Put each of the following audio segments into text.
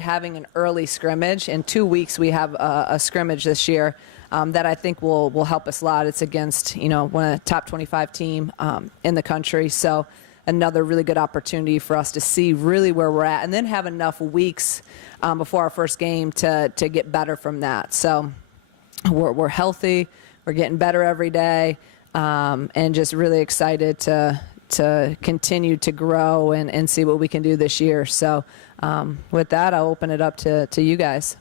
having an early scrimmage. In 2 weeks, we have a scrimmage this year that I think will help us a lot. It's against, one of the top 25 team in the country. So another really good opportunity for us to see really where we're at and then have enough weeks before our first game to get better from that. So we're healthy. We're getting better every day, and just really excited to continue to grow and see what we can do this year. So with that, I'll open it up to you guys.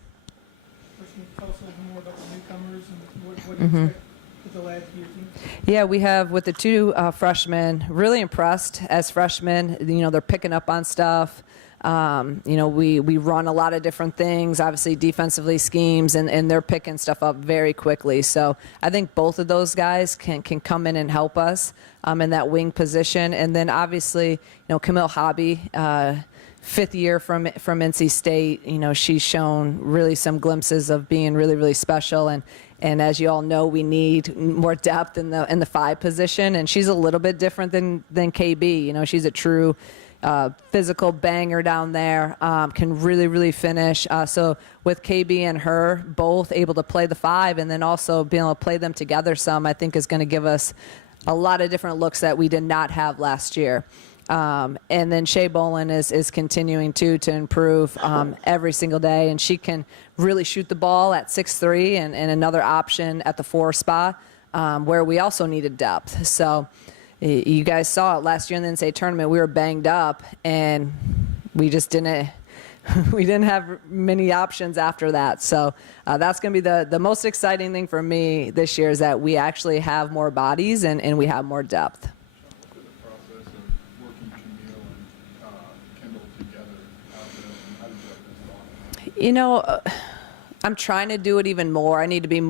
First, can you tell us a little more about the newcomers and what do you expect with the lads for your team? Yeah, we have with the two freshmen, really impressed as freshmen. They're picking up on stuff. We run a lot of different things, obviously defensively schemes, and they're picking stuff up very quickly. So I think both of those guys can come in and help us in that wing position. And then obviously, Camille Hobby, fifth year from NC State, she's shown really some glimpses of being really, really special. And as you all know, we need more depth in the 5 position. And she's a little bit different than KB. She's a true physical banger down there, can really, really finish. So with KB and her both able to play the 5 and then also being able to play them together some, I think is going to give us a lot of different looks that we did not have last year. And then Shea Bolin is continuing to improve every single day, and she can really shoot the ball at 6'3", and another option at the 4 spot where we also needed depth. So you guys saw it last year in the NCAA tournament. We were banged up, and we just didn't have many options after that. So that's going to be the most exciting thing for me this year is that we actually have more bodies and we have more depth. I'm trying to do it even more. I need to be,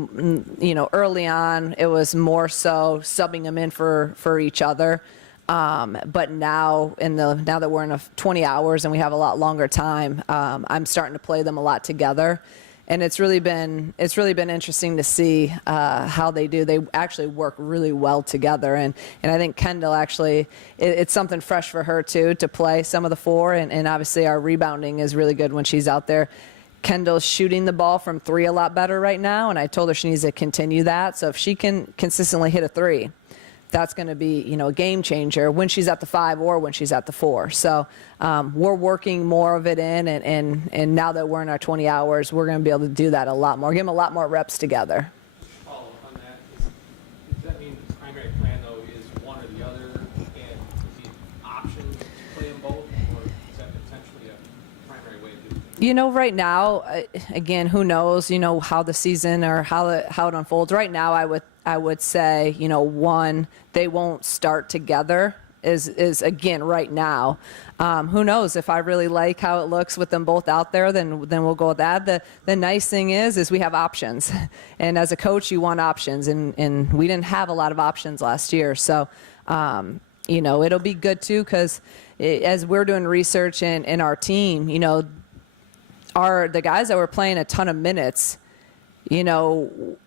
early on, it was more so subbing them in for each other. But now that we're in 20 hours and we have a lot longer time, I'm starting to play them a lot together. And it's really been interesting to see how they do. They actually work really well together. And I think Kendall actually, it's something fresh for her too, to play some of the 4. And obviously our rebounding is really good when she's out there. Kendall's shooting the ball from 3 a lot better right now, and I told her she needs to continue that. So if she can consistently hit a 3, that's going to be, a game changer when she's at the 5 or when she's at the 4. So we're working more of it in, and now that we're in our 20 hours, we're going to be able to do that a lot more, give them a lot more reps together. Follow up on that. Does that mean the primary plan, though, is one or the other, and the option to play them both, or is that potentially a primary way to do it? Right now, again, who knows, how the season or how it unfolds. Right now, I would say, one, they won't start together is again, right now. Who knows, if I really like how it looks with them both out there, then we'll go with that. The nice thing is we have options. And as a coach, you want options. And we didn't have a lot of options last year. So, it'll be good too, because as we're doing research in our team, the guys that were playing a ton of minutes, a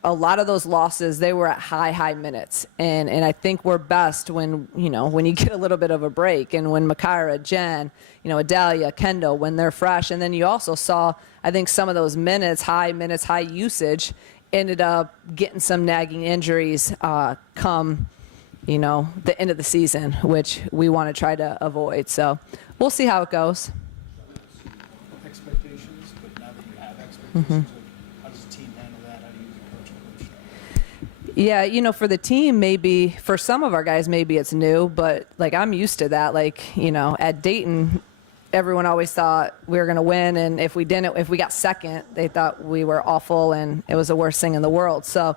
lot of those losses, they were at high minutes. And I think we're best when you get a little bit of a break. And when Makira, Jen, Adalia, Kendall, when they're fresh. And then you also saw, I think some of those high usage, ended up getting some nagging injuries come, the end of the season, which we want to try to avoid. So we'll see how it goes. Expectations, but now that you have expectations, how does the team handle that? How do you coach? Yeah, for the team, maybe for some of our guys, maybe it's new, but I'm used to that. At Dayton, everyone always thought we were going to win, and if we got second, they thought we were awful and it was the worst thing in the world. So,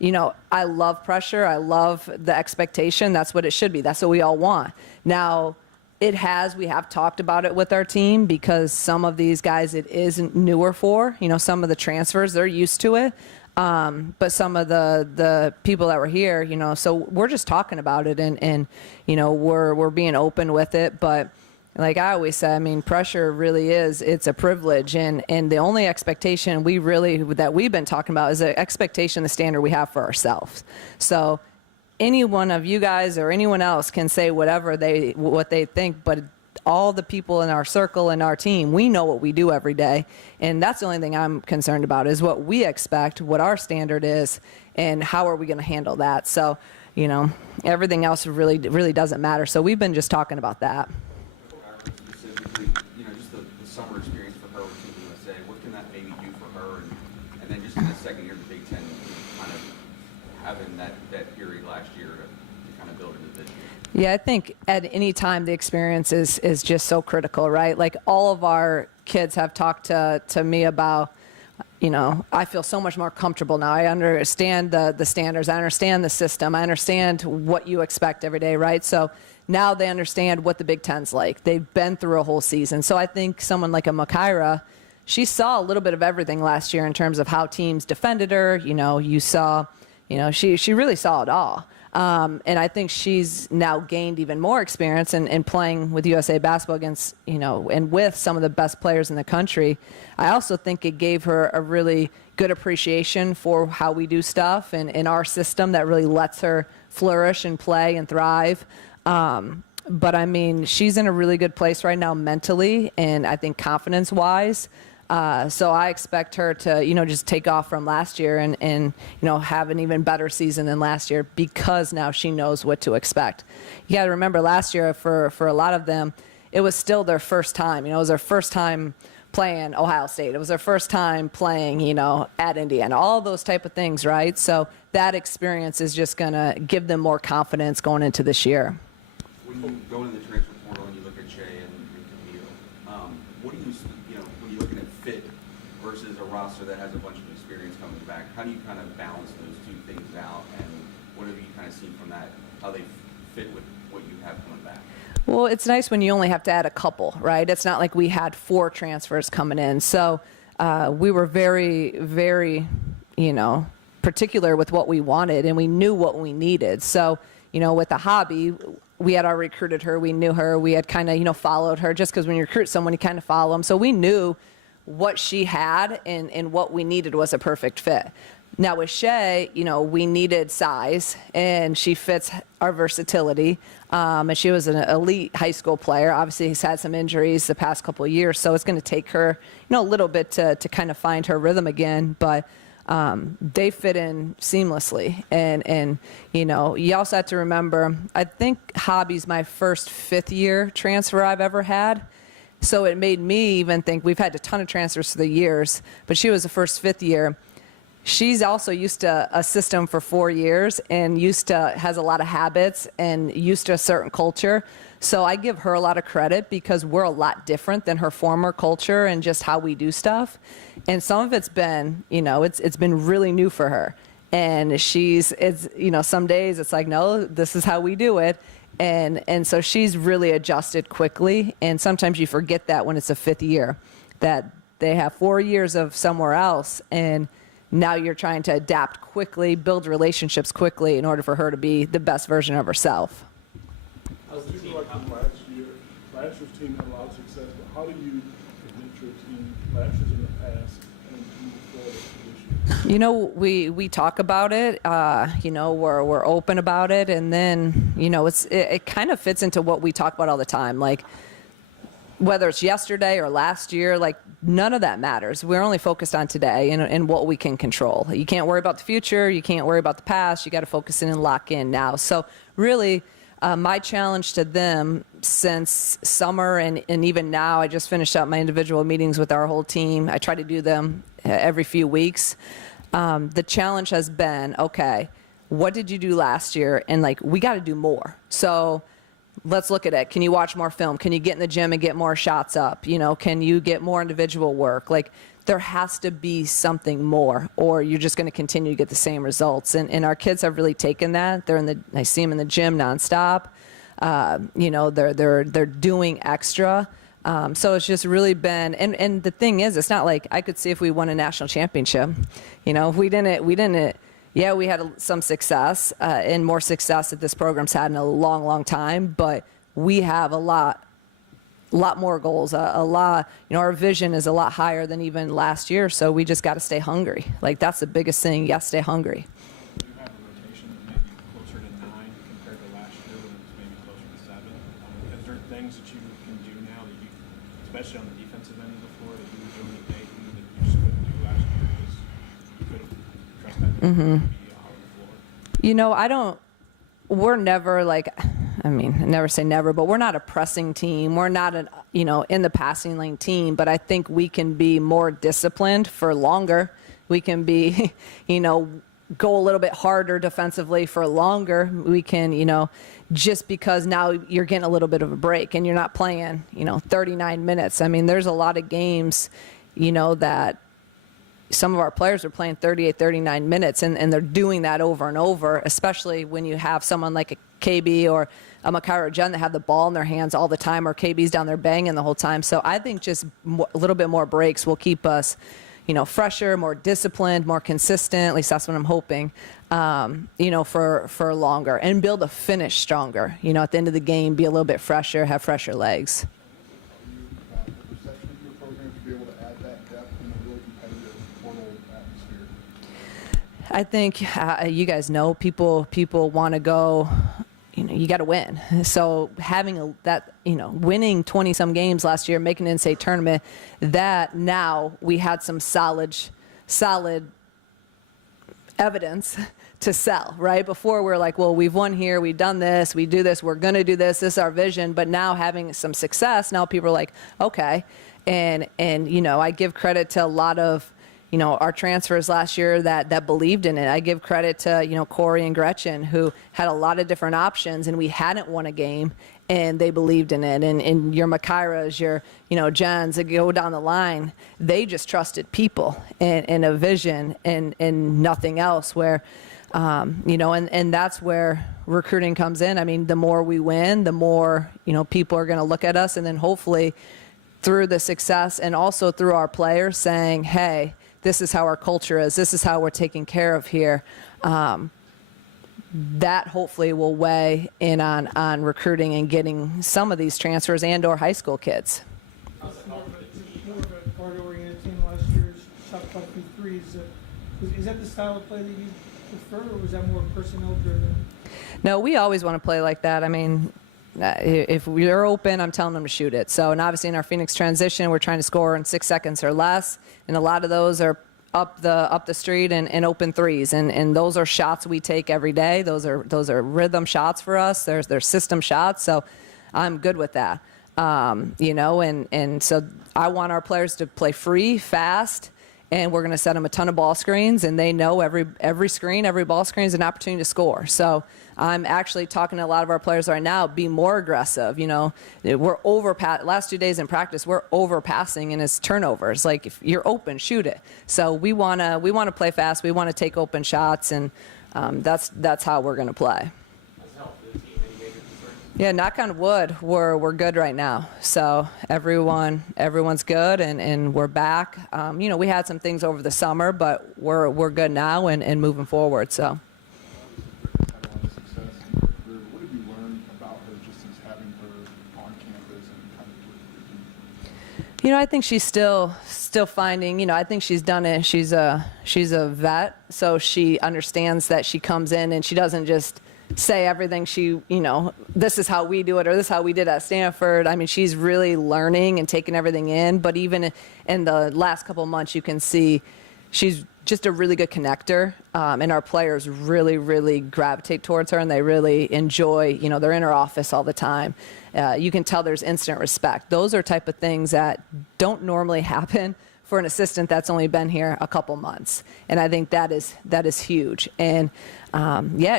I love pressure. I love the expectation. That's what it should be. That's what we all want. Now, we have talked about it with our team, because some of these guys it isn't newer for, some of the transfers, they're used to it. But some of the people that were here, so we're just talking about it and we're being open with it. But like I always say, pressure really it's a privilege. And the only expectation that we've been talking about is the expectation, the standard we have for ourselves. So any one of you guys or anyone else can say what they think, but all the people in our circle and our team, we know what we do every day. And that's the only thing I'm concerned about is what we expect, what our standard is, and how are we going to handle that. So, everything else really doesn't matter. So we've been just talking about that. Specifically, just the summer experience for her with Team USA, what can that maybe do for her? And then just in the second year of the Big Ten, kind of having that period last year to kind of build into this year. Yeah, I think at any time the experience is just so critical, right? Like all of our kids have talked to me about, I feel so much more comfortable now. I understand the standards. I understand the system. I understand what you expect every day, right? So now they understand what the Big Ten's like. They've been through a whole season. So I think someone like a Makaira, she saw a little bit of everything last year in terms of how teams defended her. You saw, she really saw it all. And I think she's now gained even more experience in playing with USA basketball against, and with some of the best players in the country. I also think it gave her a really good appreciation for how we do stuff and in our system that really lets her flourish and play and thrive. But I mean, she's in a really good place right now mentally and I think confidence-wise. So I expect her to, just take off from last year and have an even better season than last year because now she knows what to expect. You got to remember last year for a lot of them, it was still their first time. It was their first time playing Ohio State. It was their first time playing, at Indiana, all those type of things, right? So that experience is just going to give them more confidence going into this year. When you go into the transfer portal and you look at Shea and Camille, what do you, when you're looking at fit versus a roster that has a bunch of experience coming back, how do you kind of balance those two things out? And what have you kind of seen from that, how they fit with what you have coming back? Well, it's nice when you only have to add a couple, right? It's not like we had 4 transfers coming in. So we were very, very, particular with what we wanted, and we knew what we needed. So, with the hobby, we had already recruited her. We knew her. We had kind of, followed her just because when you recruit someone, you kind of follow them. So we knew what she had and what we needed was a perfect fit. Now with Shea, we needed size, and she fits our versatility. And she was an elite high school player. Obviously, he's had some injuries the past couple of years, so it's going to take her, a little bit to kind of find her rhythm again. But they fit in seamlessly. And you also have to remember, I think Hobby's my first 5th-year transfer I've ever had. So it made me even think, we've had a ton of transfers through the years, but she was the first 5th year. She's also used to a system for 4 years and has a lot of habits and used to a certain culture. So I give her a lot of credit because we're a lot different than her former culture and just how we do stuff. And some of it's been, it's been really new for her. And some days it's like, no, this is how we do it. And so she's really adjusted quickly. And sometimes you forget that when it's a 5th year, that they have 4 years of somewhere else. And now you're trying to adapt quickly, build relationships quickly in order for her to be the best version of herself. How's the team? Last year's team had a lot of success, but how do you prevent your team last year's in the past and move forward this year? We talk about it. We're open about it, and then it kind of fits into what we talk about all the time. Like whether it's yesterday or last year, like none of that matters. We're only focused on today and what we can control. You can't worry about the future. You can't worry about the past. You got to focus in and lock in now. So really, my challenge to them since summer and even now, I just finished up my individual meetings with our whole team. I try to do them every few weeks. The challenge has been, okay, what did you do last year? And we got to do more. So let's look at it. Can you watch more film? Can you get in the gym and get more shots up? Can you get more individual work? There has to be something more, or you're just going to continue to get the same results. And our kids have really taken that. I see them in the gym nonstop. They're doing extra. So it's just really been, and the thing is, it's not like I could see if we won a national championship. We didn't. Yeah, we had some success and more success that this program's had in a long, long time. But we have a lot more goals. Our vision is a lot higher than even last year. So we just got to stay hungry. That's the biggest thing. You got to stay hungry. You have a rotation that may be closer to 9 compared to last year when it was maybe closer to 7. Is there things that you can We're never like, I never say never, but we're not a pressing team. We're not in the passing lane team, but I think we can be more disciplined for longer. We can be, go a little bit harder defensively for longer. We can, just because now you're getting a little bit of a break and you're not playing, 39 minutes. There's a lot of games, that some of our players are playing 38, 39 minutes, and they're doing that over and over, especially when you have someone like a KB or a Makara or Jen that have the ball in their hands all the time, or KB's down there banging the whole time. So I think just a little bit more breaks will keep us, fresher, more disciplined, more consistent. At least that's what I'm hoping, for longer, and build a finish stronger. At the end of the game, be a little bit fresher, have fresher legs. The perception of your program to be able to add that depth in a really competitive portal atmosphere? I think you guys know people want to go. You got to win. So having winning 20 some games last year, making an NCAA tournament, that now we had some solid evidence to sell, right? Before we're like, well, we've won here, we've done this, we do this, we're going to do this, this is our vision. But now having some success, now people are like, okay. And I give credit to a lot of, our transfers last year that believed in it. I give credit to, Corey and Gretchen, who had a lot of different options, and we hadn't won a game, and they believed in it. And your Makairas, your, Jens, that go down the line, they just trusted people and a vision and nothing else, where, and that's where recruiting comes in. The more we win, the more, people are going to look at us, and then hopefully through the success and also through our players saying, hey, this is how our culture is, this is how we're taken care of here, that hopefully will weigh in on recruiting and getting some of these transfers and or high school kids. More of a guard-oriented team last year, shot quite a few threes. Is that the style of play that you prefer, or was that more personnel-driven? No, we always want to play like that. If we're open, I'm telling them to shoot it. So, and obviously in our Phoenix transition, we're trying to score in 6 seconds or less, and a lot of those are up the street and open threes, and those are shots we take every day. Those are rhythm shots for us. They're system shots. So, I'm good with that. And so I want our players to play free, fast. And we're going to set them a ton of ball screens, and they know every screen, every ball screen is an opportunity to score. So I'm actually talking to a lot of our players right now, be more aggressive. We're last 2 days in practice, we're overpassing and it's turnovers. Like, if you're open, shoot it. So we want to play fast. We want to take open shots, and that's how we're going to play. Yeah, knock on wood, we're good right now. So everyone's good, and we're back. We had some things over the summer, but we're good now and moving forward. So. Had a lot of success in her career. What have you learned about her just since having her on campus and kind of with your team? I think she's still finding. I think she's done it. She's a vet, so she understands that she comes in and she doesn't just say everything this is how we do it, or this is how we did at Stanford. She's really learning and taking everything in, but even in the last couple of months, you can see she's just a really good connector, and our players really, really gravitate towards her, and they really enjoy, they're in her office all the time. You can tell there's instant respect. Those are type of things that don't normally happen for an assistant that's only been here a couple months. And I think that is huge. And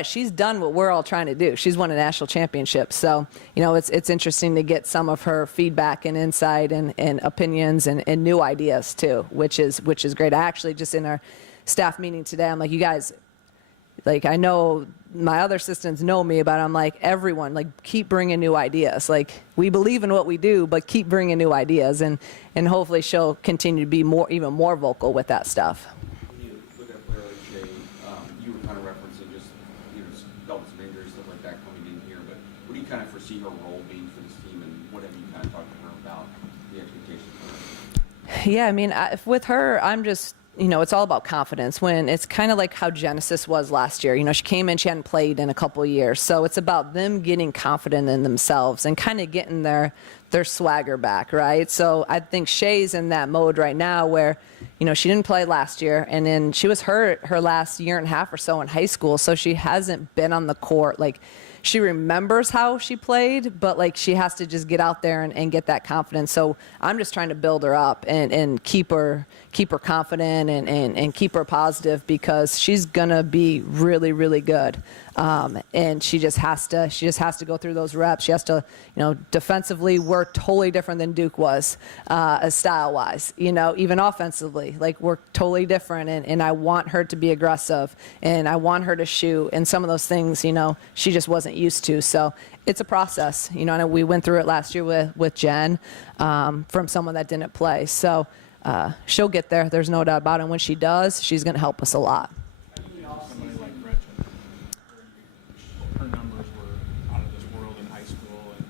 she's done what we're all trying to do. She's won a national championship. So, it's interesting to get some of her feedback and insight and opinions and new ideas too, which is great. I actually just in our staff meeting today, I'm like, you guys, like, I know my other assistants know me, but I'm like, everyone, like, keep bringing new ideas. Like, we believe in what we do, but keep bringing new ideas, and hopefully she'll continue to be even more vocal with that stuff. When you look at a player like Shay, you were kind of referencing just, dealt with some injuries, stuff like that coming in here, but what do you kind of foresee her role being for this team, and what have you kind of talked to her about the expectations for her? Yeah, with her, I'm just, it's all about confidence. When it's kind of like how Genesis was last year. She came in, she hadn't played in a couple of years. So it's about them getting confident in themselves and kind of getting their their swagger back, right? So I think Shay's in that mode right now where, she didn't play last year, and then she was hurt her last year and a half or so in high school, so she hasn't been on the court. Like, she remembers how she played, but like she has to just get out there and get that confidence. So I'm just trying to build her up and keep her confident and keep her positive, because she's gonna be really, really good. And she just has to go through those reps. She has to, defensively, we're totally different than Duke was, style wise, even offensively, like we're totally different. And I want her to be aggressive, and I want her to shoot, and some of those things, she just wasn't used to. So it's a process, I know we went through it last year with Jen, from someone that didn't play. So she'll get there. There's no doubt about it. And when she does, she's going to help us a lot. Somebody like Gretchen, her numbers were out of this world in high school, and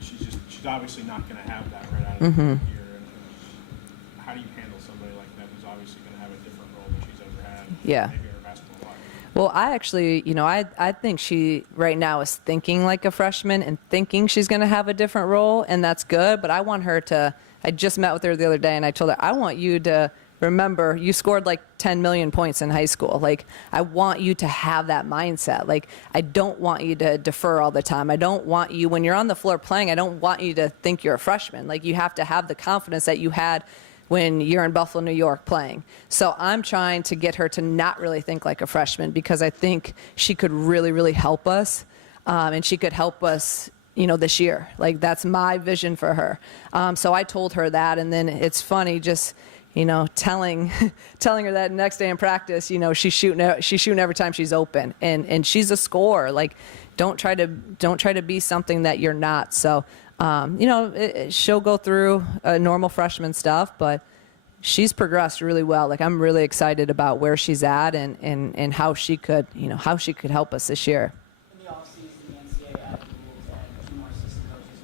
she's obviously not going to have that right out of the year. And how do you handle somebody like that who's obviously going to have a different role than she's ever had? Yeah. Maybe in her basketball life. Well, I actually, I think she right now is thinking like a freshman and thinking she's going to have a different role, and that's good. But I want her to, I just met with her the other day, and I told her, I want you to remember you scored like 10 million points in high school. Like, I want you to have that mindset. Like, I don't want you to defer all the time. I don't want you, when you're on the floor playing, I don't want you to think you're a freshman. Like, you have to have the confidence that you had when you're in Buffalo, New York playing. So I'm trying to get her to not really think like a freshman, because I think she could really, really help us. And she could help us, this year. Like, that's my vision for her. So I told her that, and then it's funny just, telling her that next day in practice, she's shooting every time she's open, and she's a scorer. Like, don't try to be something that you're not. So, she'll go through normal freshman stuff, but she's progressed really well. Like, I'm really excited about where she's at and how she could help us this year. In the offseason, the NCAA added rules, added 2 more assistant coaches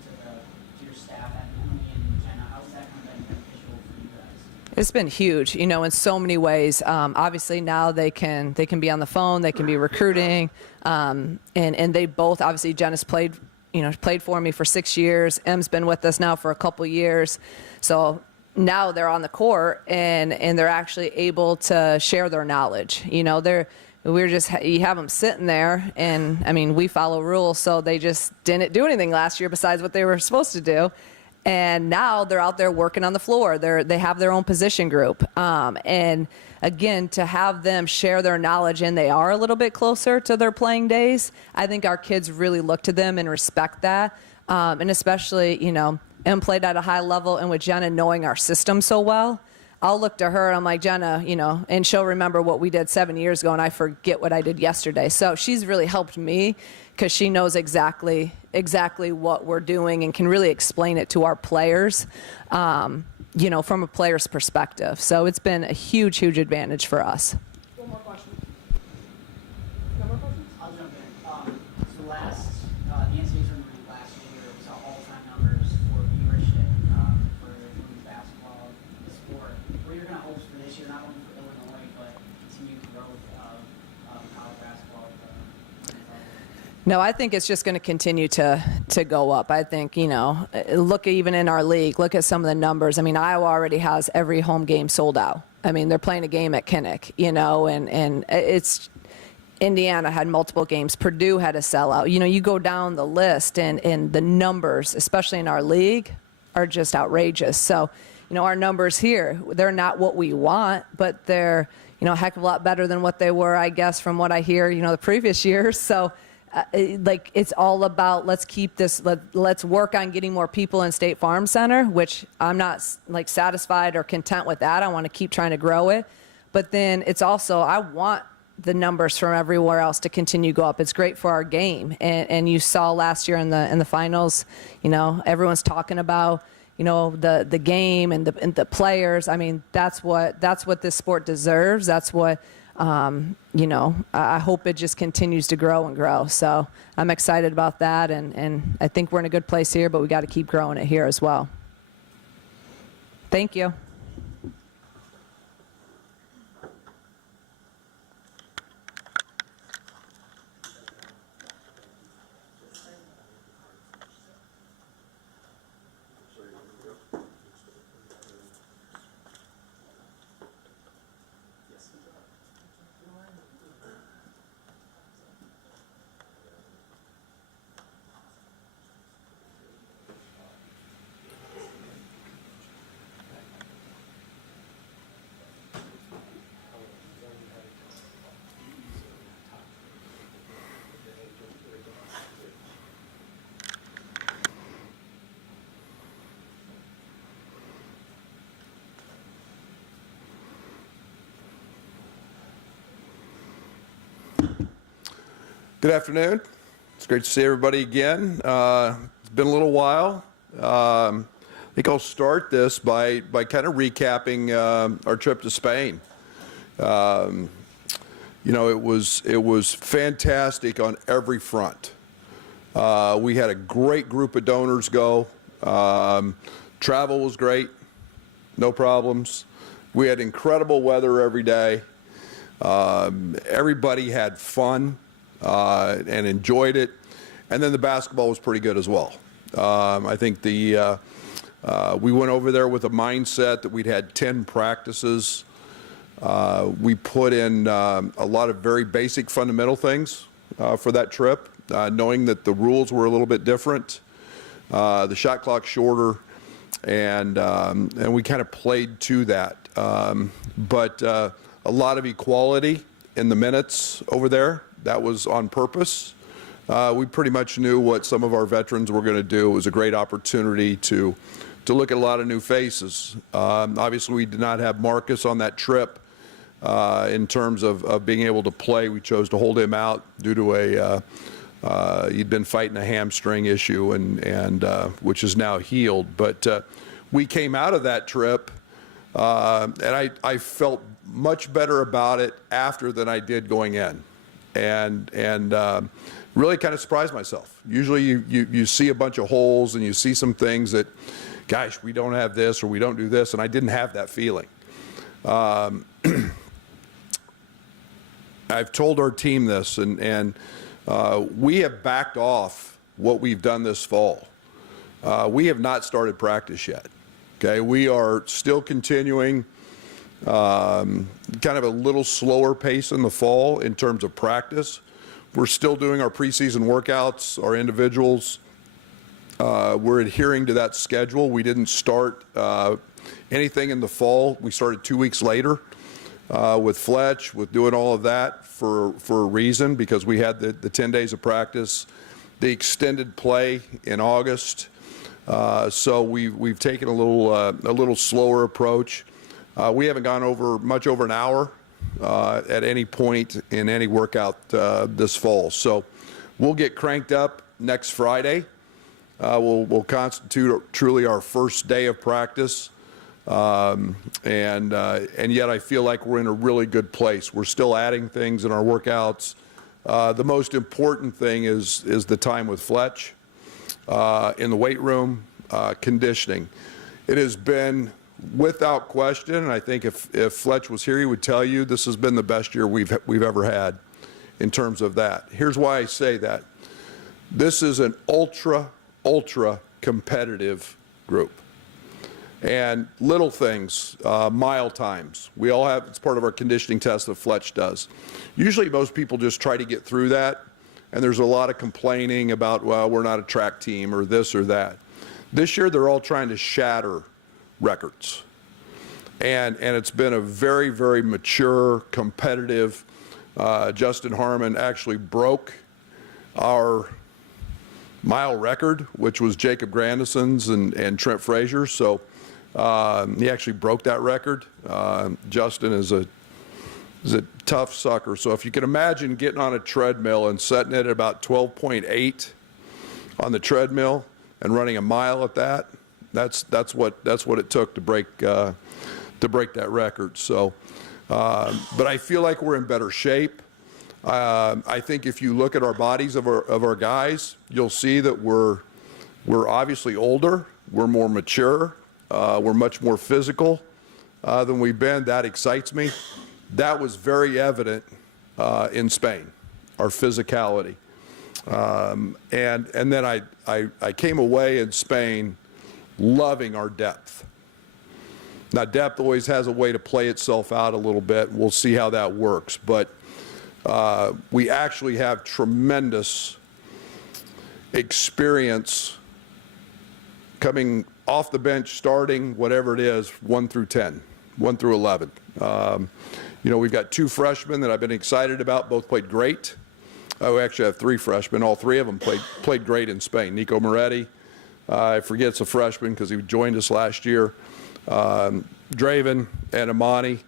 to your staff, and Emily and Jenna. How has that kind of been beneficial for you guys? It's been huge, in so many ways. Obviously now they can be on the phone, they can be recruiting, and they both, obviously Jenna's played for me for 6 years. Em's been with us now for a couple years. So now they're on the court and they're actually able to share their knowledge. You have them sitting there, and I mean, we follow rules, so they just didn't do anything last year besides what they were supposed to do. And now they're out there working on the floor. They have their own position group. And again, to have them share their knowledge, and they are a little bit closer to their playing days, I think our kids really look to them and respect that. And especially, Em played at a high level, and with Jenna knowing our system so well, I'll look to her and I'm like, Jenna, and she'll remember what we did 7 years ago, and I forget what I did yesterday. So she's really helped me, because she knows exactly what we're doing and can really explain it to our players, from a player's perspective. So it's been a huge, huge advantage for us. One more question. No more questions? I'll jump in. So the NCAA tournament last year saw all-time numbers for viewership for women's basketball, the sport. What are your kind of hopes for this year, not only for Illinois, but continued growth of college basketball? No, I think it's just going to continue to go up. I think, look even in our league, look at some of the numbers. I mean, Iowa already has every home game sold out. I mean, they're playing a game at Kinnick, and it's Indiana had multiple games. Purdue had a sellout. You go down the list, and the numbers, especially in our league, are just outrageous. So, our numbers here, they're not what we want, but they're, a heck of a lot better than what they were, I guess, from what I hear, the previous years. So, it's all about, let's keep this, let's work on getting more people in State Farm Center, which I'm not satisfied or content with that. I want to keep trying to grow it. But then it's also, I want the numbers from everywhere else to continue to go up. It's great for our game. And you saw last year in the finals, everyone's talking about, the game and the players. I mean, that's what this sport deserves. That's what, I hope it just continues to grow and grow. So I'm excited about that, and I think we're in a good place here, but we got to keep growing it here as well. Thank you. Good afternoon. It's great to see everybody again. It's been a little while. I think I'll start this by kind of recapping our trip to Spain. You know, it was fantastic on every front. We had a great group of donors go. Travel was great, no problems. We had incredible weather every day. Everybody had fun and enjoyed it. And then the basketball was pretty good as well. I think we went over there with a mindset that we'd had 10 practices. We put in a lot of very basic fundamental things for that trip, knowing that the rules were a little bit different, the shot clock shorter, and we kind of played to that. But a lot of equality in the minutes over there. That was on purpose. We pretty much knew what some of our veterans were going to do. It was a great opportunity to look at a lot of new faces. Obviously, we did not have Marcus on that trip in terms of being able to play. We chose to hold him out due to he'd been fighting a hamstring issue, and which is now healed. But we came out of that trip, and I felt much better about it after than I did going in. And really kind of surprised myself. Usually you see a bunch of holes and you see some things that, gosh, we don't have this or we don't do this, and I didn't have that feeling. I've told our team this, and we have backed off what we've done this fall. We have not started practice yet. Okay, we are still continuing kind of a little slower pace in the fall in terms of practice. We're still doing our preseason workouts, our individuals. We're adhering to that schedule. We didn't start anything in the fall. We started 2 weeks later with Fletch, with doing all of that for a reason, because we had the 10 days of practice, the extended play in August. So we've taken a little slower approach. We haven't gone much over an hour at any point in any workout this fall. So we'll get cranked up next Friday. We'll constitute truly our first day of practice. And yet I feel like we're in a really good place. We're still adding things in our workouts. The most important thing is the time with Fletch in the weight room, conditioning. It has been, without question, and I think if Fletch was here, he would tell you this has been the best year we've ever had in terms of that. Here's why I say that. This is an ultra competitive group. And little things, mile times, we all have, it's part of our conditioning test that Fletch does. Usually most people just try to get through that, and there's a lot of complaining about, well, we're not a track team or this or that. This year they're all trying to shatter records. And it's been a very, very mature, competitive. Justin Harmon actually broke our mile record, which was Jacob Grandison's and Trent Frazier's. So he actually broke that record. Justin is a tough sucker. So if you can imagine getting on a treadmill and setting it at about 12.8 on the treadmill and running a mile at that, that's what it took to break that record. So, but I feel like we're in better shape. I think if you look at our bodies of our guys, you'll see that we're obviously older, we're more mature, we're much more physical than we've been. That excites me. That was very evident in Spain, our physicality. And then I came away in Spain loving our depth. Now, depth always has a way to play itself out a little bit. We'll see how that works. But we actually have tremendous experience coming off the bench, starting whatever it is, 1 through 10, 1 through 11. You know, we've got 2 freshmen that I've been excited about. Both played great. We actually have 3 freshmen. All 3 of them played great in Spain. Nico Moretti, I forget it's a freshman because he joined us last year. Draven and Amani,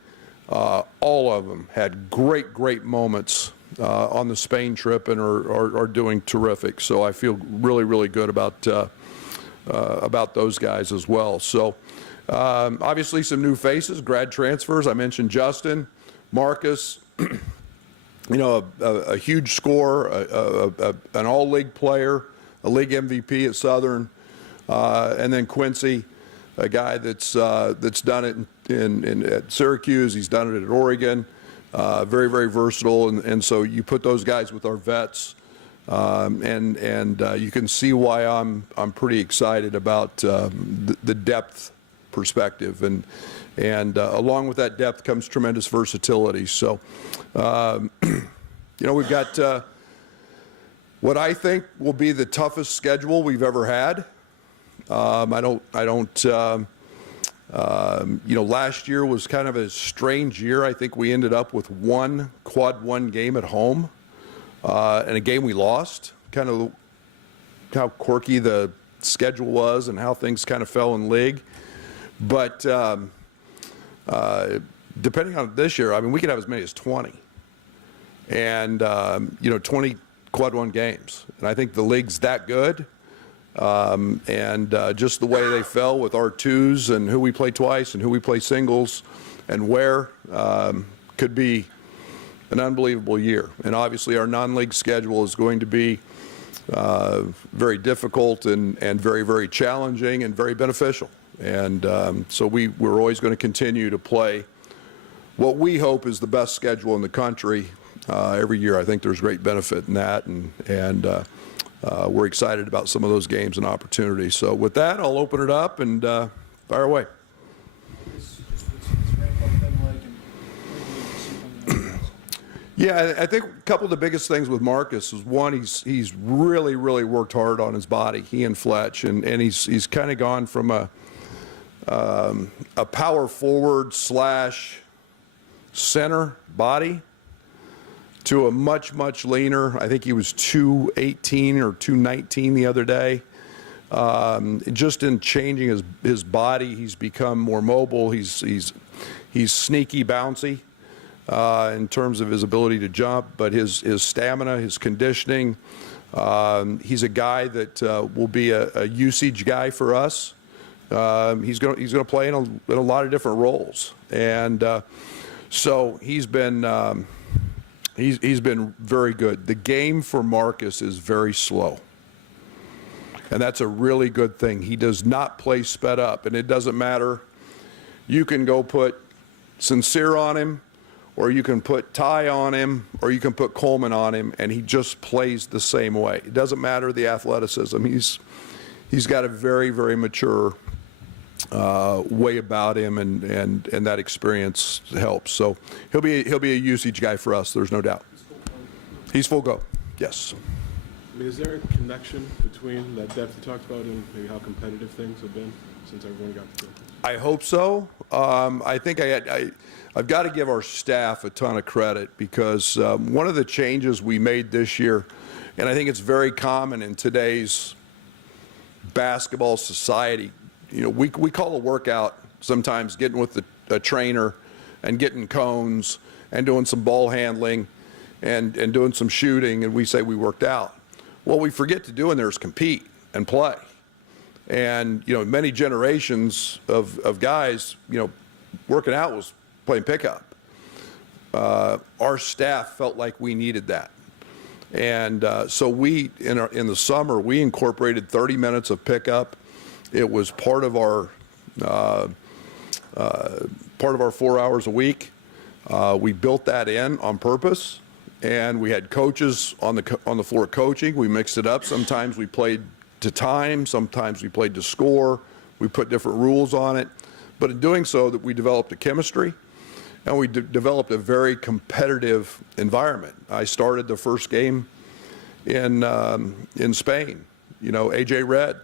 all of them had great moments on the Spain trip and are doing terrific. So I feel really, really good about those guys as well. So obviously some new faces, grad transfers. I mentioned Justin, Marcus, a huge scorer, an all-league player, a league MVP at Southern, and then Quincy, a guy that's done it at Syracuse. He's done it at Oregon. Very, very versatile, and so you put those guys with our vets, and you can see why I'm pretty excited about the depth perspective, and along with that depth comes tremendous versatility. So, we've got what I think will be the toughest schedule we've ever had. Last year was kind of a strange year. I think we ended up with one quad one game at home, and a game we lost. Kind of how quirky the schedule was and how things kind of fell in league. But depending on this year, I mean, we could have as many as 20. And, 20 quad one games. And I think the league's that good. Just the way they fell with our twos and who we play twice and who we play singles and where could be an unbelievable year. And obviously our non-league schedule is going to be very difficult and very, very challenging and very beneficial. And so we're always going to continue to play what we hope is the best schedule in the country every year. I think there's great benefit in that, and we're excited about some of those games and opportunities. So with that, I'll open it up and fire away. Yeah, I think a couple of the biggest things with Marcus is, one, he's really, really worked hard on his body, he and Fletch, and he's kind of gone from a power forward / center body to a much, much leaner. I think he was 218 or 219 the other day. Just in changing his body, he's become more mobile. He's sneaky, bouncy in terms of his ability to jump, but his stamina, his conditioning. He's a guy that will be a usage guy for us. He's going to play in a lot of different roles, and so he's been very good. The game for Marcus is very slow, and that's a really good thing. He does not play sped up, and it doesn't matter. You can go put Sincere on him, or you can put Ty on him, or you can put Coleman on him, and he just plays the same way. It doesn't matter the athleticism. He's got a very, very mature way about him, and that experience helps. So he'll be a usage guy for us. There's no doubt. He's full go. Yes. I mean, is there a connection between that depth you talked about and maybe how competitive things have been since everyone got to campus? I hope so. I think I've got to give our staff a ton of credit, because one of the changes we made this year, and I think it's very common in today's basketball society. We call a workout sometimes getting with a trainer and getting cones and doing some ball handling and doing some shooting, and we say we worked out. What we forget to do in there is compete and play. And, many generations of guys, working out was playing pickup. Our staff felt like we needed that. And so we, in the summer, we incorporated 30 minutes of pickup. It was part of our 4 hours a week. We built that in on purpose, and we had coaches on the floor coaching. We mixed it up. Sometimes we played to time. Sometimes we played to score. We put different rules on it. But in doing so, that we developed a chemistry, and we developed a very competitive environment. I started the first game in Spain. AJ Red.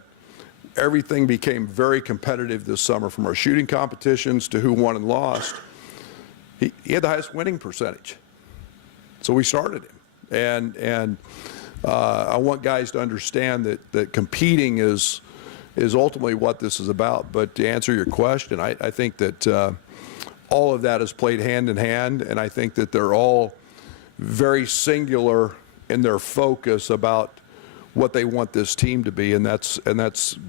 Everything became very competitive this summer, from our shooting competitions to who won and lost. He had the highest winning percentage, so we started him. And I want guys to understand that competing is ultimately what this is about. But to answer your question, I think that all of that is played hand in hand, and I think that they're all very singular in their focus about what they want this team to be, and that's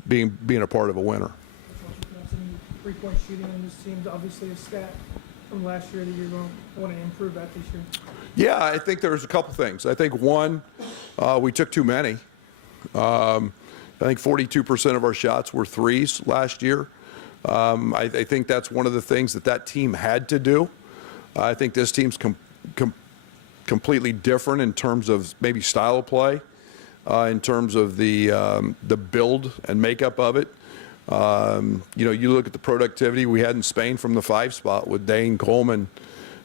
being a part of a winner. Some 3-point shooting on this team is obviously a stat from last year that you're going to want to improve that this year. Yeah, I think there's a couple things. I think one, we took too many. I think 42% of our shots were threes last year. I think that's one of the things that team had to do. I think this team's completely different in terms of maybe style of play, in terms of the build and makeup of it. You look at the productivity we had in Spain from the 5 spot with Dane, Coleman,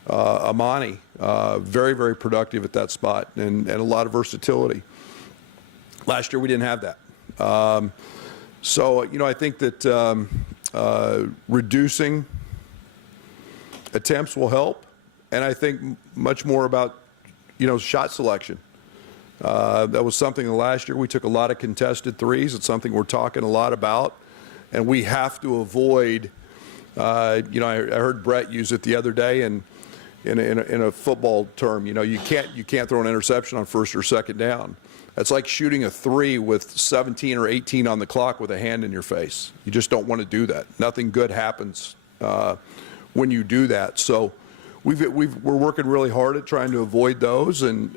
Amani, very, very productive at that spot, and a lot of versatility. Last year we didn't have that. So I think that reducing attempts will help, and I think much more about shot selection. That was something last year we took a lot of contested threes. It's something we're talking a lot about, and we have to avoid. I heard Brett use it the other day, and in a football term, you can't throw an interception on first or second down. That's like shooting a 3 with 17 or 18 on the clock with a hand in your face. You just don't want to do that. Nothing good happens when you do that. So we're working really hard at trying to avoid those, and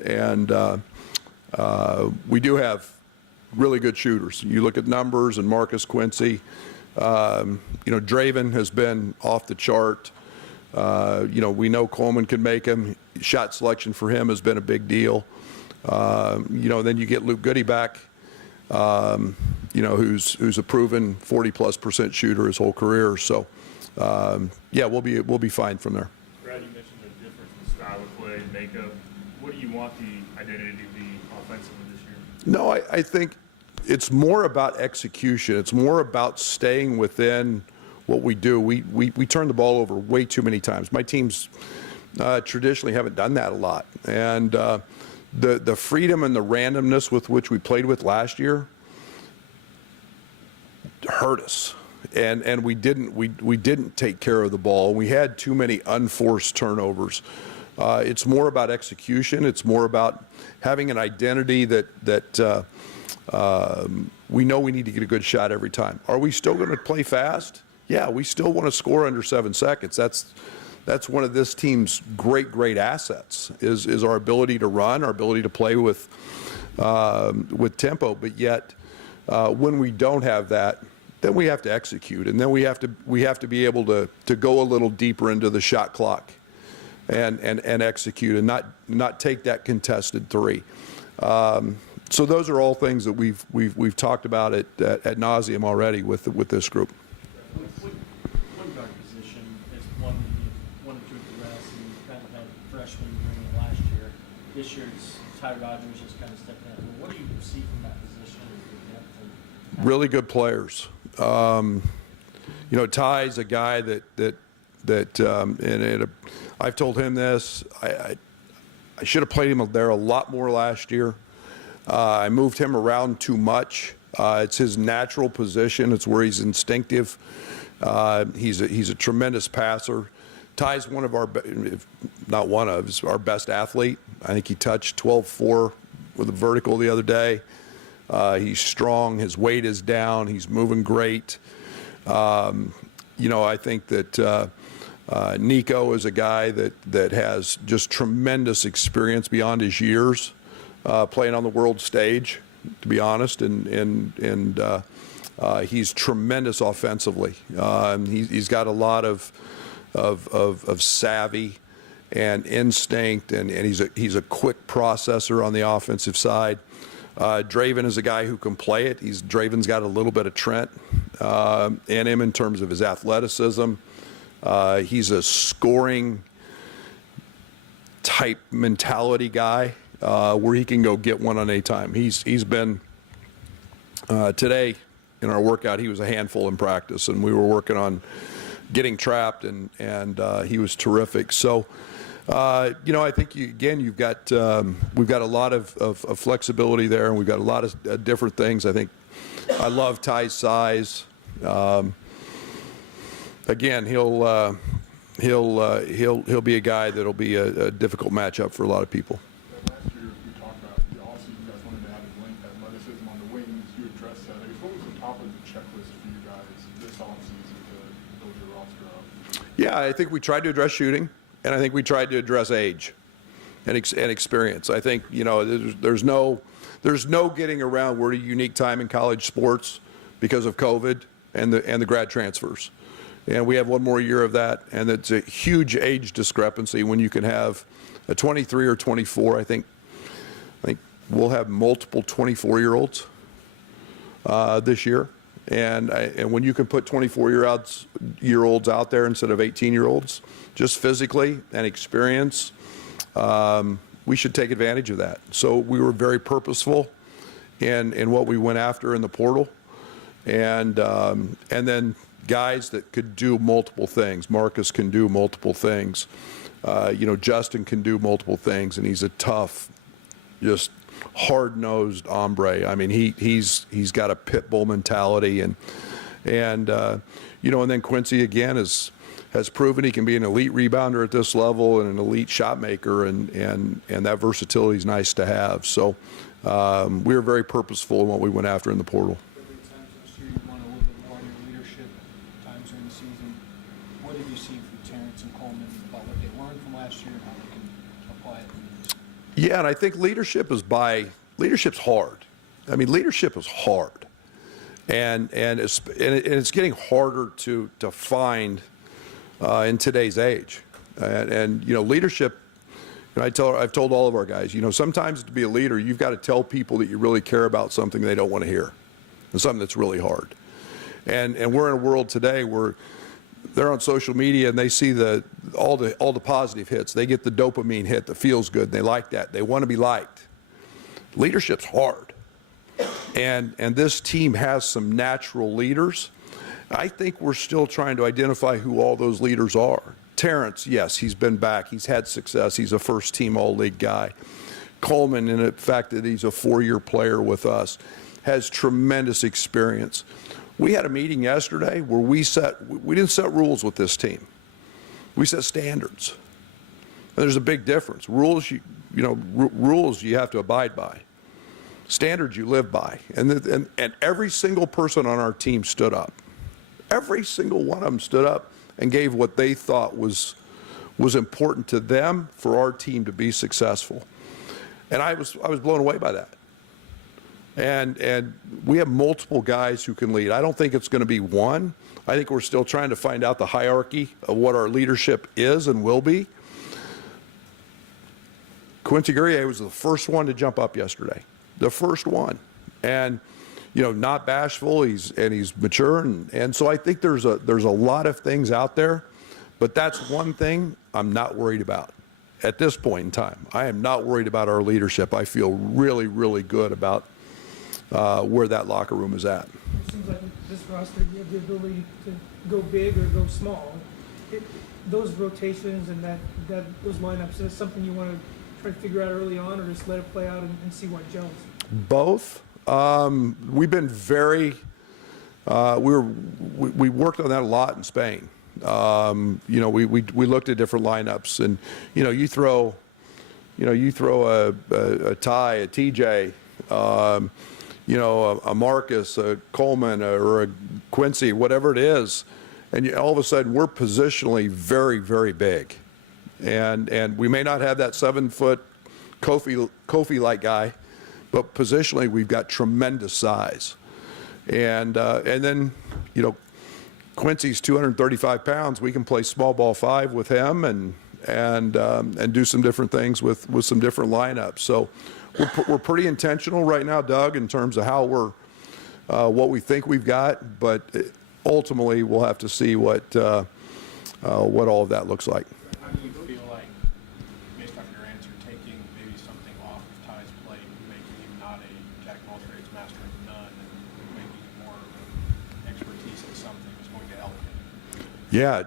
we do have really good shooters. You look at numbers and Marcus Quincy. Draven has been off the chart. We know Coleman can make them. Shot selection for him has been a big deal. Then you get Luke Goody back, who's a proven 40+% shooter his whole career. So, we'll be fine from there. Brad, you mentioned the difference in style of play, makeup. What do you want the identity to be offensively this year? No, I think it's more about execution. It's more about staying within what we do. We turn the ball over way too many times. My teams traditionally haven't done that a lot, and the freedom and the randomness with which we played with last year hurt us, and we didn't take care of the ball. We had too many unforced turnovers. It's more about execution. It's more about having an identity that we know we need to get a good shot every time. Are we still going to play fast? Yeah, we still want to score under 7 seconds. That's one of this team's great assets is our ability to run, our ability to play with tempo. But yet, when we don't have that, then we have to execute, and then we have to be able to go a little deeper into the shot clock and execute, and not take that contested 3. So those are all things that we've talked about at nauseum already with this group. One guard position is one that you wanted to address, and you kind of had freshmen doing it last year. This year it's Ty Rodgers just kind of stepping in. What do you see from that position? Really good players. Ty's a guy that I've told him this. I should have played him there a lot more last year. I moved him around too much. It's his natural position. It's where he's instinctive. He's a tremendous passer. Ty's one of our, if not one of, is our best athlete. I think he touched 12-4 with a vertical the other day. He's strong. His weight is down. He's moving great. I think that Nico is a guy that has just tremendous experience beyond his years playing on the world stage, to be honest, and he's tremendous offensively. He's got a lot of savvy and instinct, and he's a quick processor on the offensive side. Draven is a guy who can play it. Draven's got a little bit of Trent in him in terms of his athleticism. He's a scoring type mentality guy where he can go get one on a time. He's been today in our workout. He was a handful in practice, and we were working on getting trapped, and he was terrific. So. I think we've got a lot of flexibility there, and we've got a lot of different things. I love Ty's size. Again, he'll be a guy that'll be a difficult matchup for a lot of people. Last year, we talked about, also you guys wanted to have his length, athleticism on the wings. You addressed that. I guess what was the top of the checklist for you guys this offseason to build your roster up? Yeah, I think we tried to address shooting, and I think we tried to address age and experience. I think, there's no getting around. We're at a unique time in college sports because of COVID and the grad transfers. And we have one more year of that, and it's a huge age discrepancy when you can have a 23 or 24. I think we'll have multiple 24-year-olds this year. And when you can put 24-year-olds out there instead of 18-year-olds, just physically and experience, we should take advantage of that. So we were very purposeful in what we went after in the portal, and then guys that could do multiple things. Marcus can do multiple things. Justin can do multiple things, and he's a tough, just hard-nosed hombre. I mean, he's got a pit bull mentality, and then Quincy again has proven he can be an elite rebounder at this level and an elite shot maker, and that versatility is nice to have. So we were very purposeful in what we went after in the portal. Every time last year you won a little bit more on your leadership times during the season. What did you see from Terrence and Coleman about what they learned from last year and how they can apply it? Yeah, and I think leadership's hard. I mean, leadership is hard, and it's getting harder to find in today's age. And leadership. I've told all of our guys, sometimes to be a leader, you've got to tell people that you really care about something they don't want to hear, and something that's really hard. And we're in a world today where they're on social media and they see all the positive hits. They get the dopamine hit that feels good. They like that. They want to be liked. Leadership's hard. And this team has some natural leaders. I think we're still trying to identify who all those leaders are. Terrence, yes, he's been back. He's had success. He's a first-team All-League guy. Coleman, in the fact that he's a 4-year player with us, has tremendous experience. We had a meeting yesterday where we didn't set rules with this team. We set standards. And there's a big difference. Rules, rules you have to abide by. Standards you live by. And every single person on our team stood up. Every single one of them stood up and gave what they thought was important to them for our team to be successful. And I was blown away by that. And we have multiple guys who can lead. I don't think it's going to be one. I think we're still trying to find out the hierarchy of what our leadership is and will be. Quincy Guerrier was the first one to jump up yesterday. The first one. And not bashful, he's mature, and so I think there's a lot of things out there, but that's one thing I'm not worried about at this point in time. I am not worried about our leadership. I feel really, really good about where that locker room is at. It seems like this roster, you have the ability to go big or go small. Those rotations and those lineups, is that something you want to try to figure out early on, or just let it play out and see what gels? Both. We've been very. We worked on that a lot in Spain. We looked at different lineups, and you throw a Ty, a TJ, a Marcus, a Coleman, or a Quincy, whatever it is, and all of a sudden we're positionally very, very big, and we may not have that 7-foot Kofi-like guy. But positionally, we've got tremendous size, and then Quincy's 235 pounds. We can play small ball 5 with him, and do some different things with some different lineups. So we're pretty intentional right now, Doug, in terms of how what we think we've got. But ultimately, we'll have to see what all of that looks like. How do you feel like, based off your answer, taking maybe something off of Ty's plate, making him not a jack of all trades, master of none, and making him more of an expertise in something is going to help him? Yeah,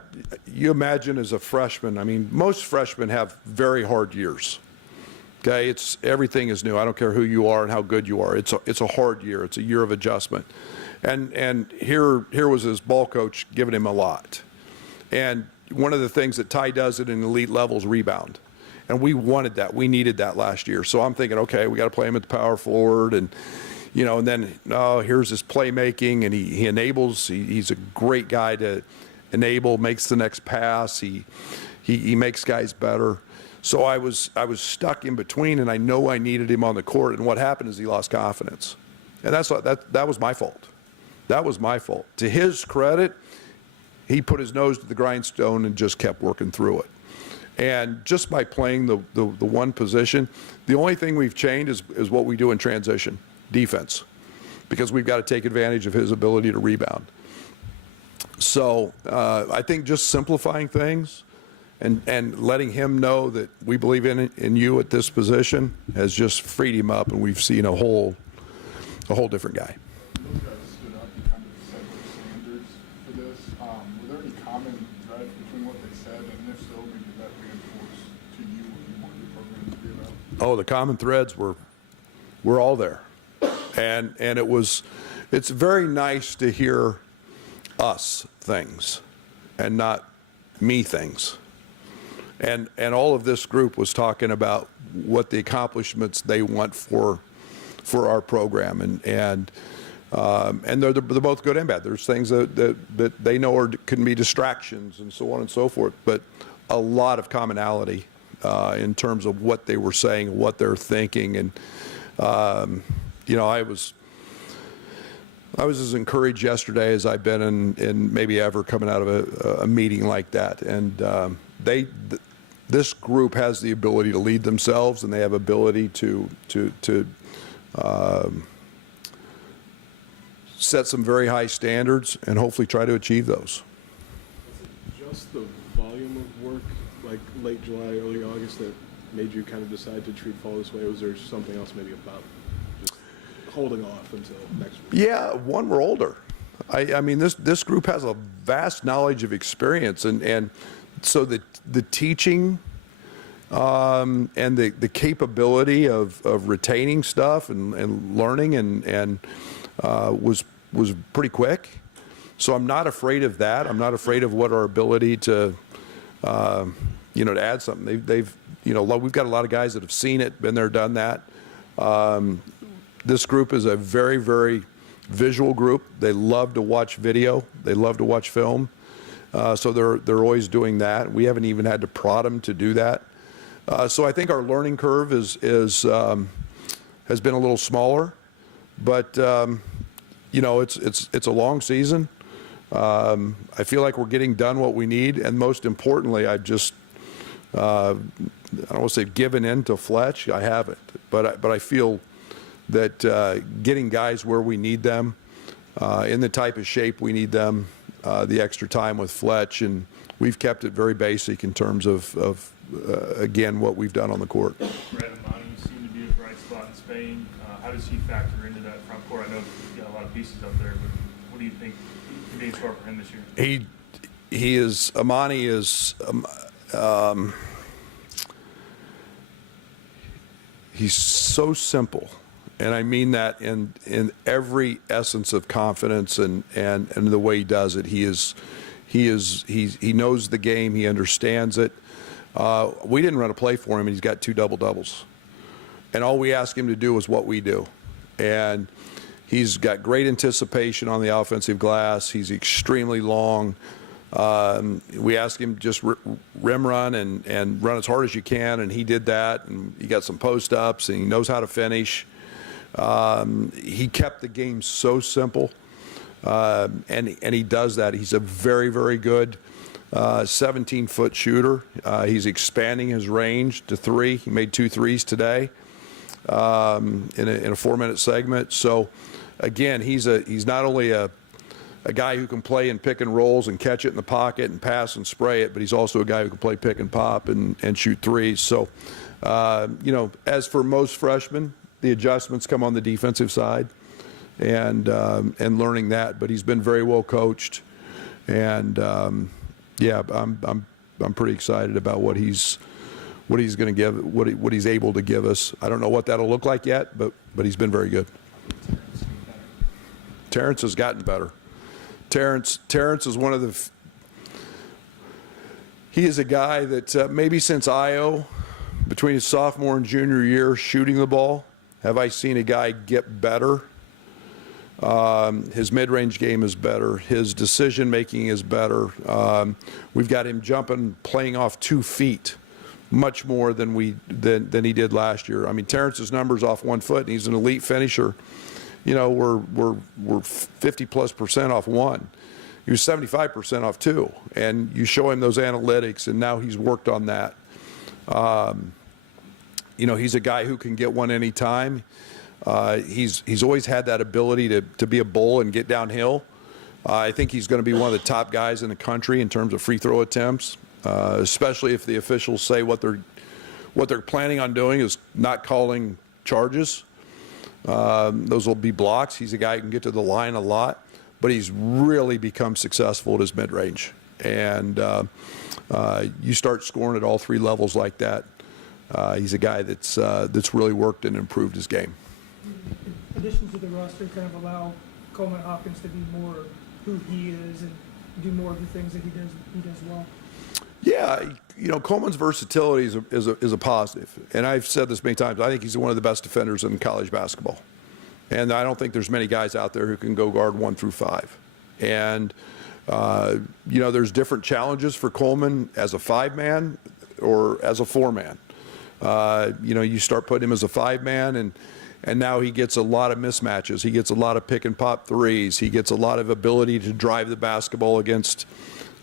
you imagine as a freshman. I mean, most freshmen have very hard years. Okay, everything is new. I don't care who you are and how good you are. It's a hard year. It's a year of adjustment, and here was his ball coach giving him a lot, and one of the things that Ty does at an elite level is rebound. And we wanted that. We needed that last year. So I'm thinking, okay, we got to play him at the power forward. And, and then, here's his playmaking, and he enables. He's a great guy to enable, makes the next pass. He makes guys better. So I was stuck in between, and I know I needed him on the court. And what happened is he lost confidence. And that was my fault. That was my fault. To his credit, he put his nose to the grindstone and just kept working through it. And just by playing the one position, the only thing we've changed is what we do in transition, defense, because we've got to take advantage of his ability to rebound. So I think just simplifying things and letting him know that we believe in you at this position has just freed him up, and we've seen a whole different guy. Those guys stood up and kind of set their standards for this. Were there any common threads between what they said, and if so, maybe that reinforced to you what you want your program to be about? Oh, the common threads were all there, and it's very nice to hear us things and not me things. And all of this group was talking about what the accomplishments they want for our program, and they're both good and bad. There's things that they know can be distractions and so on and so forth, but a lot of commonality in terms of what they were saying, what they're thinking, and I was as encouraged yesterday as I've been in maybe ever coming out of a meeting like that. And this group has the ability to lead themselves, and they have ability to set some very high standards and hopefully try to achieve those. Was it just the volume of work, like late July, early August, that made you kind of decide to treat fall this way? Or was there something else maybe about just holding off until next week? Yeah, one, we're older. I mean, this group has a vast knowledge of experience, and so the teaching and the capability of retaining stuff and learning and was pretty quick. So I'm not afraid of that. I'm not afraid of what our ability to to add something. We've got a lot of guys that have seen it, been there, done that. This group is a very, very visual group. They love to watch video. They love to watch film. So they're always doing that. We haven't even had to prod them to do that. So I think our learning curve has been a little smaller, but it's a long season. I feel like we're getting done what we need, and most importantly, I don't want to say given in to Fletch. I haven't, but I feel that getting guys where we need them, in the type of shape we need them, the extra time with Fletch, and we've kept it very basic in terms of again, what we've done on the court. Brett Amani seemed to be a bright spot in Spain. How does he factor into that front court? I know he's got a lot of pieces up there, but what do you think can be in store for him this year? Amani is he's so simple, and I mean that in every essence of confidence and the way he does it. He knows the game. He understands it. We didn't run a play for him, and he's got 2 double-doubles. And all we ask him to do is what we do. And he's got great anticipation on the offensive glass. He's extremely long. We ask him just rim run and run as hard as you can, and he did that. And he got some post-ups, and he knows how to finish. He kept the game so simple, and he does that. He's a very, very good 17-foot shooter. He's expanding his range to 3. He made 2 threes today in a 4-minute segment. So, again, he's not only a guy who can play in pick and rolls and catch it in the pocket and pass and spray it, but he's also a guy who can play pick and pop and shoot threes. So, as for most freshmen, the adjustments come on the defensive side and learning that. But he's been very well coached, and I'm pretty excited about what he's going to give, what he's able to give us. I don't know what that'll look like yet, but he's been very good. Terrence has gotten better. Terrence is one of he is a guy that maybe since Io, between his sophomore and junior year, shooting the ball, have I seen a guy get better. His mid-range game is better. His decision-making is better. We've got him jumping, playing off 2 feet much more than he did last year. I mean, Terrence's numbers off 1 foot, and he's an elite finisher. You know, we're 50+% off 1. He was 75% off 2. And you show him those analytics, and now he's worked on that. You know, he's a guy who can get one anytime. He's always had that ability to be a bull and get downhill. I think he's going to be one of the top guys in the country in terms of free throw attempts, especially if the officials say what they're planning on doing is not calling charges. Those will be blocks. He's a guy who can get to the line a lot, but he's really become successful at his mid-range. And you start scoring at all 3 levels like that. He's a guy that's really worked and improved his game. Additions to the roster kind of allow Coleman Hawkins to be more who he is and do more of the things that he does well. Yeah, you know, Coleman's versatility is a positive, and I've said this many times. I think he's one of the best defenders in college basketball, and I don't think there's many guys out there who can go guard 1 through 5. And you know, there's different challenges for Coleman as a 5-man or as a 4-man. You know, you start putting him as a 5-man, and now he gets a lot of mismatches. He gets a lot of pick and pop threes. He gets a lot of ability to drive the basketball against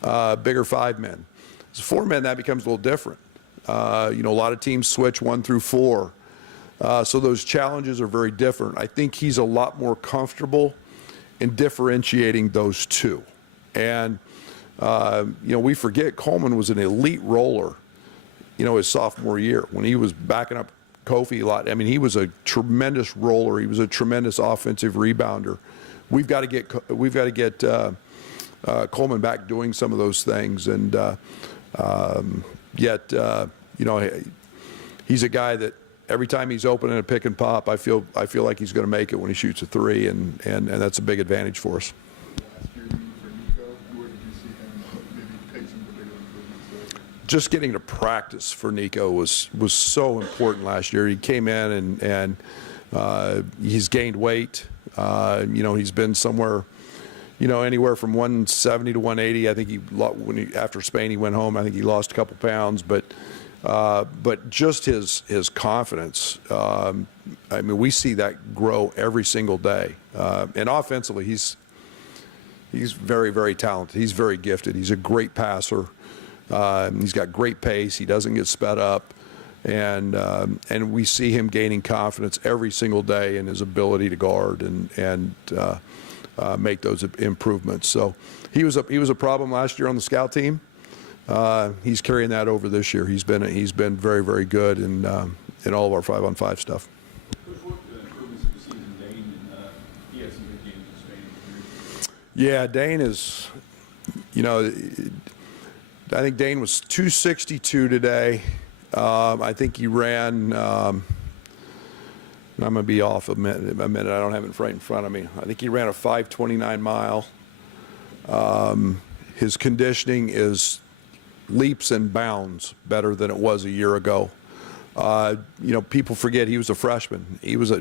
bigger 5-men. As a 4-man, that becomes a little different. You know, a lot of teams switch 1 through 4. So those challenges are very different. I think he's a lot more comfortable in differentiating those two. And, you know, we forget Coleman was an elite roller, you know, his sophomore year when he was backing up Kofi a lot. I mean, he was a tremendous roller. He was a tremendous offensive rebounder. We've got to get Coleman back doing some of those things. And yet, you know, he's a guy that every time he's open in a pick and pop, I feel like he's going to make it when he shoots a 3, and that's a big advantage for us. Last year for Nico, where did you see him maybe take some of the bigger improvements there? Just getting to practice for Nico was so important last year. He came in and he's gained weight. You know, he's been somewhere, you know, anywhere from 170 to 180. I think after Spain he went home. I think he lost a couple pounds, but just his confidence. I mean, we see that grow every single day. And offensively, he's very, very talented. He's very gifted. He's a great passer. He's got great pace. He doesn't get sped up, and we see him gaining confidence every single day in his ability to guard and make those improvements. So he was a problem last year on the scout team. He's carrying that over this year. He's been very, very good in all of our 5-on-5 stuff. Coach, what improvements have you seen in Dane? He had some good games in Spain. Yeah, Dane is, you know, I think Dane was 262 today. I think he ran, I'm going to be off a minute. I don't have it right in front of me. I think he ran a 5:29 mile. His conditioning is leaps and bounds better than it was a year ago. You know, people forget he was a freshman. He was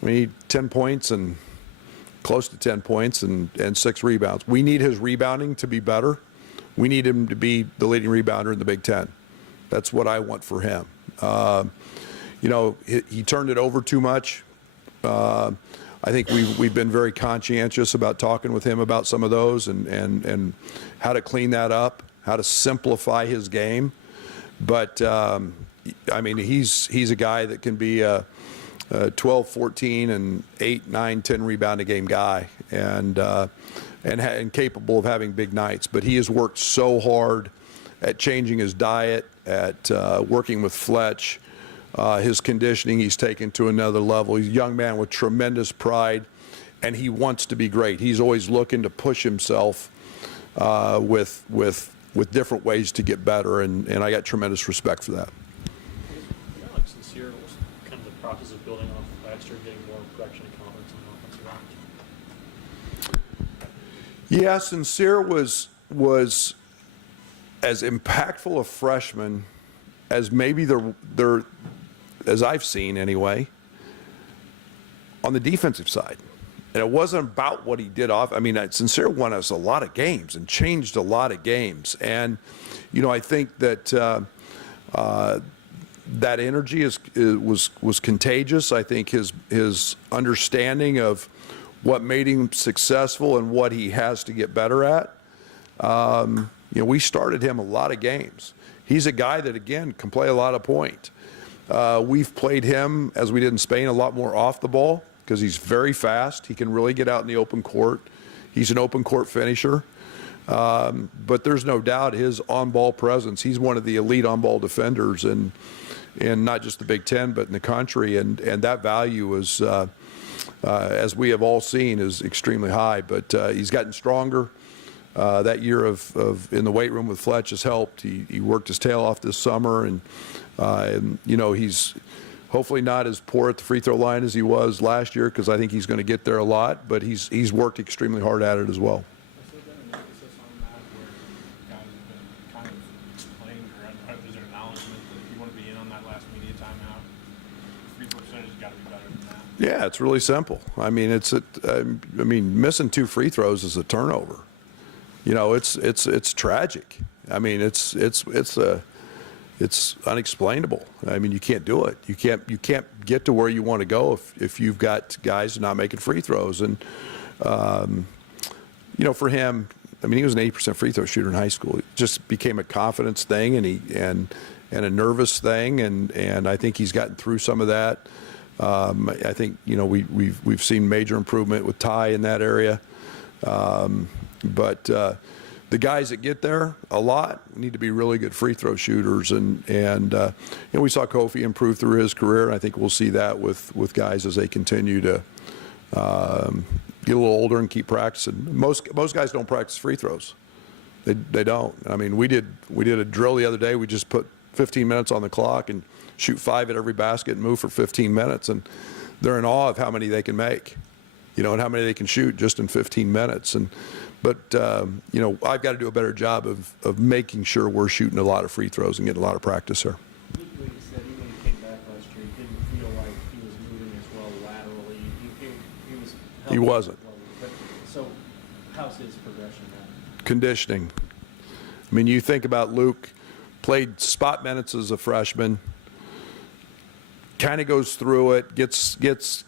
10 points and close to 10 points and 6 rebounds. We need his rebounding to be better. We need him to be the leading rebounder in the Big Ten. That's what I want for him. You know, he turned it over too much. I think we've been very conscientious about talking with him about some of those and how to clean that up, how to simplify his game. But I mean, he's a guy that can be a 12, 14, and 8, 9, 10 rebound a game guy, and capable of having big nights. But he has worked so hard at changing his diet, at working with Fletch. His conditioning he's taken to another level. He's a young man with tremendous pride, and he wants to be great. He's always looking to push himself with different ways to get better, and I got tremendous respect for that. Yeah, like Sincere was kind of the process of building off last year, getting more production and confidence on the offensive end. Yeah, Sincere was as impactful a freshman as maybe they're as I've seen anyway, on the defensive side. And it wasn't about what he did off. I mean, Sincere won us a lot of games and changed a lot of games. And, you know, I think that that energy was contagious. I think his understanding of what made him successful and what he has to get better at. You know, we started him a lot of games. He's a guy that, again, can play a lot of point. We've played him, as we did in Spain, a lot more off the ball because he's very fast. He can really get out in the open court. He's an open court finisher. But there's no doubt his on-ball presence, he's one of the elite on-ball defenders in not just the Big Ten, but in the country. And that value is, as we have all seen, is extremely high. But he's gotten stronger. That year of in the weight room with Fletch has helped. He worked his tail off this summer, and you know, he's hopefully not as poor at the free throw line as he was last year, because I think he's going to get there a lot. But he's worked extremely hard at it as well. Has there been an emphasis on that where guys have been kind of explained, or is there acknowledgement that if you want to be in on that last media timeout, free throw percentage has got to be better than that? Yeah, it's really simple. I mean, I mean, missing 2 free throws is a turnover. You know, it's tragic. I mean, it's unexplainable. I mean, you can't do it. You can't get to where you want to go if you've got guys not making free throws. And you know, for him, I mean, he was an 80% free throw shooter in high school. It just became a confidence thing and a nervous thing. And I think he's gotten through some of that. I think, you know, we've seen major improvement with Ty in that area. But the guys that get there a lot need to be really good free throw shooters, and you know, we saw Kofi improve through his career, and I think we'll see that with guys as they continue to get a little older and keep practicing. Most guys don't practice free throws. They don't. I mean, we did a drill the other day. We just put 15 minutes on the clock and shoot 5 at every basket and move for 15 minutes, and they're in awe of how many they can make. You know, and how many they can shoot just in 15 minutes. But you know, I've got to do a better job of making sure we're shooting a lot of free throws and getting a lot of practice there. Like you said, even when he came back last year, he didn't feel like he was moving as well laterally. He was. He wasn't. But, so, how's his progression now? Conditioning. I mean, you think about Luke, played spot minutes as a freshman. Kind of goes through it, gets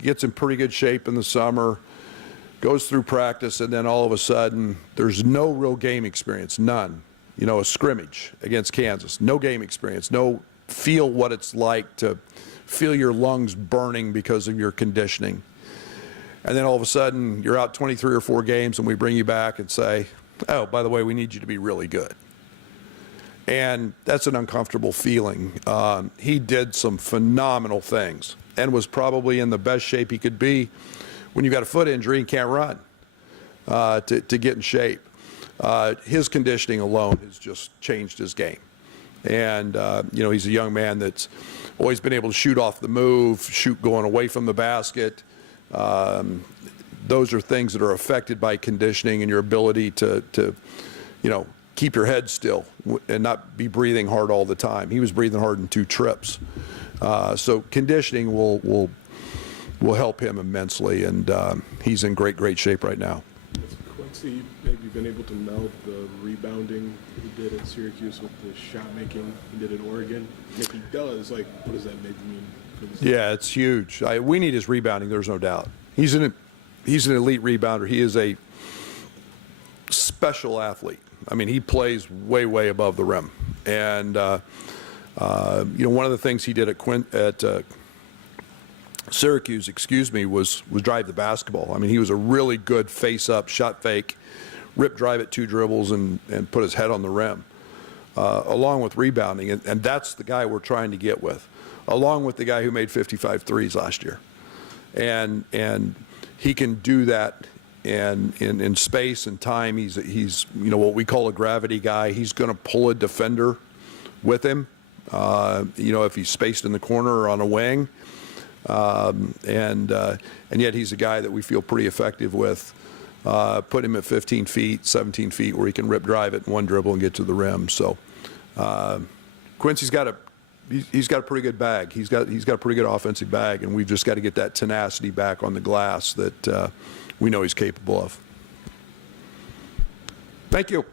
in pretty good shape in the summer, goes through practice, and then all of a sudden there's no real game experience, none. You know, a scrimmage against Kansas, no game experience, no feel what it's like to feel your lungs burning because of your conditioning. And then all of a sudden you're out 23 or 4 games and we bring you back and say, oh, by the way, we need you to be really good. And that's an uncomfortable feeling. He did some phenomenal things and was probably in the best shape he could be when you got a foot injury and can't run to get in shape. His conditioning alone has just changed his game. And, you know, he's a young man that's always been able to shoot off the move, shoot going away from the basket. Those are things that are affected by conditioning and your ability to you know, keep your head still and not be breathing hard all the time. He was breathing hard in 2 trips. So conditioning will help him immensely, and he's in great shape right now. Has Quincy maybe been able to meld the rebounding he did at Syracuse with the shot making he did at Oregon? And if he does, like, what does that maybe mean for the season? Yeah, it's huge. We need his rebounding, there's no doubt. He's an elite rebounder. He is a special athlete. I mean, he plays way above the rim. And, you know, one of the things he did at Syracuse, was drive the basketball. I mean, he was a really good face-up, shot fake, rip drive at 2 dribbles and put his head on the rim, along with rebounding. And that's the guy we're trying to get with, along with the guy who made 55 threes last year. And he can do that. And in space and time, he's you know, what we call a gravity guy. He's going to pull a defender with him, you know, if he's spaced in the corner or on a wing. And yet he's a guy that we feel pretty effective with put him at 15 feet, 17 feet, where he can rip drive it in one dribble and get to the rim. So Quincy's got he's got a pretty good bag. He's got a pretty good offensive bag, and we've just got to get that tenacity back on the glass that we know he's capable of. Thank you.